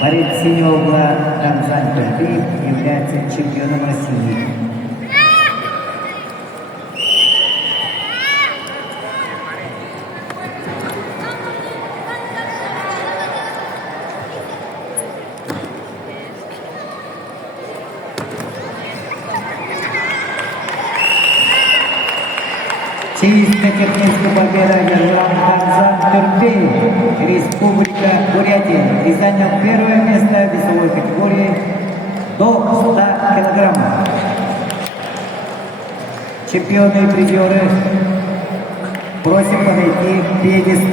Борец синего угла Рамзан Турбиев является чемпионом России. Чистая техническая победа Рамзан Турбиев, Республика Бурятия, и занял первое место в весовой категории до 100 килограммов. Чемпионы и призеры, просим подойти к пьедесталу.